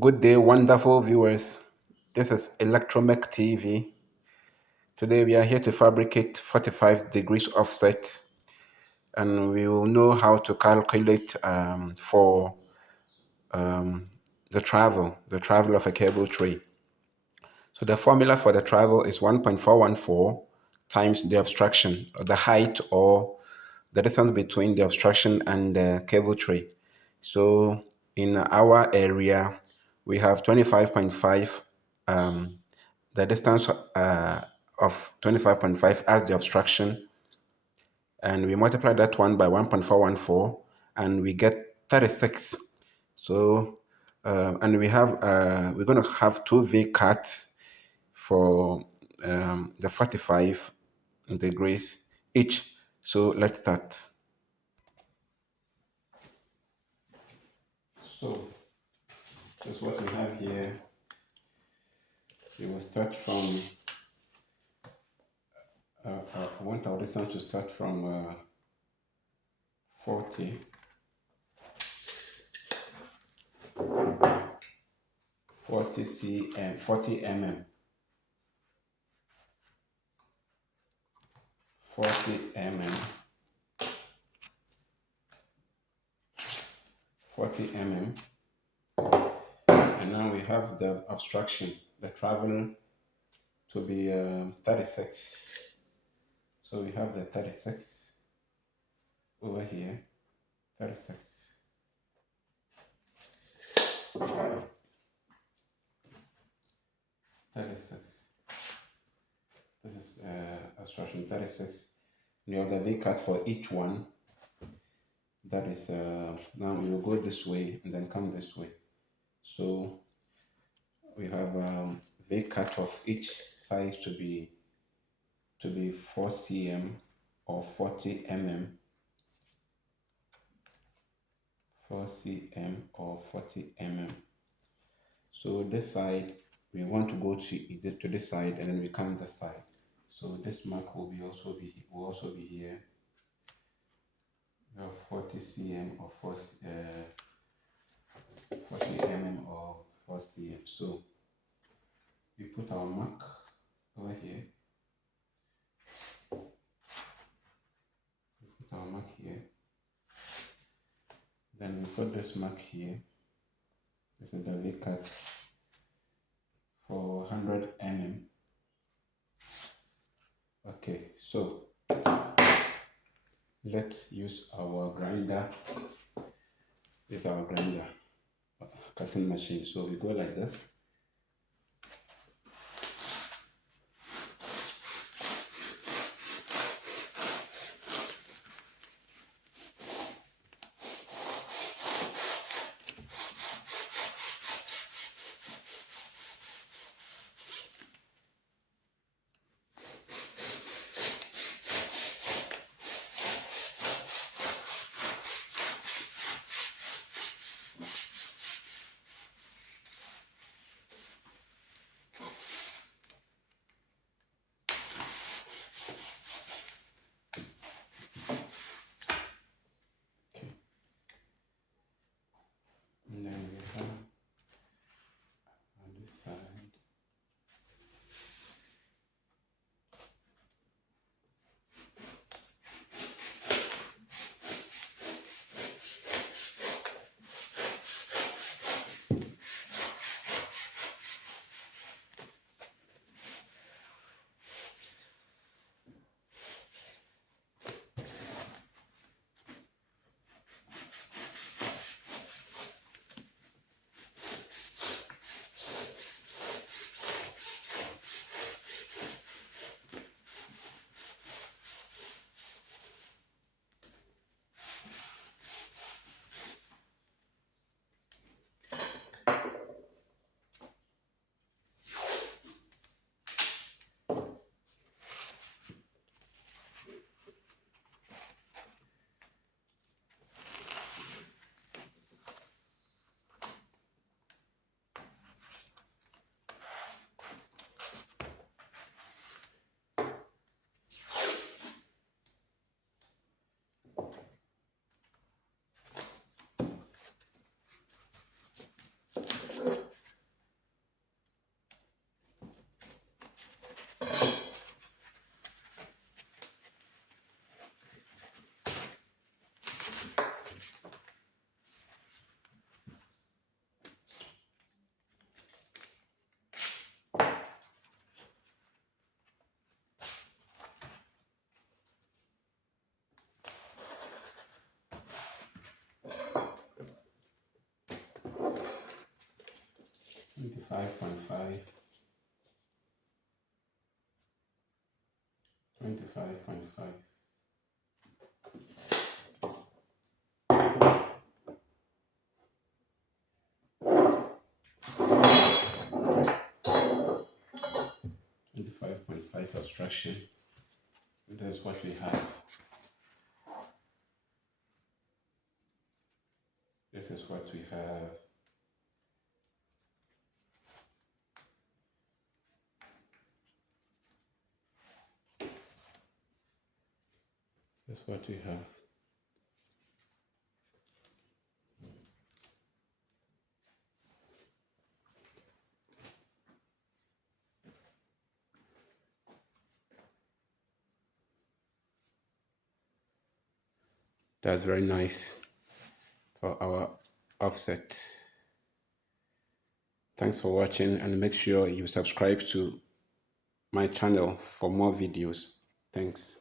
Good day, wonderful viewers. This is Electromech TV. Today we are here to fabricate 45 degrees offset, and we will know how to calculate for um, the travel of a cable tray. So the formula for the travel is 1.414 times the obstruction, or the height or the distance between the obstruction and the cable tray. So in our area, we have 25.5, the distance of 25.5 as the obstruction, and we multiply that one by 1.414, and we get 36. So, and we're going to have two V cuts for the 45 degrees each. So let's start. So that's what we have here. We will start from, I want our distance to start from 40, 40 cm, 40 mm, 40 mm, 40 mm. And now we have the obstruction, the travel to be 36. So we have the 36 over here, 36. 36. This is obstruction 36. We have the V cut for each one. That is, now we will go this way and then come this way. So we have V cut of each size to be 4 cm or 40 mm, 4 cm or 40 mm. So this side, we want to go to this side, and then we come this side. So this mark will also be here. We have 40 cm or 40 mm or 4 cm. So we put our mark over here. We put our mark here. Then we put this mark here. This is the V cut for 100 mm. Okay, so let's use our grinder. This is our grinder, cutting machine. So we go like this. 25.5, 25.5. Obstruction. That's what we have. This is what we have. That's what we have. That's very nice for our offset. Thanks for watching, and make sure you subscribe to my channel for more videos. Thanks.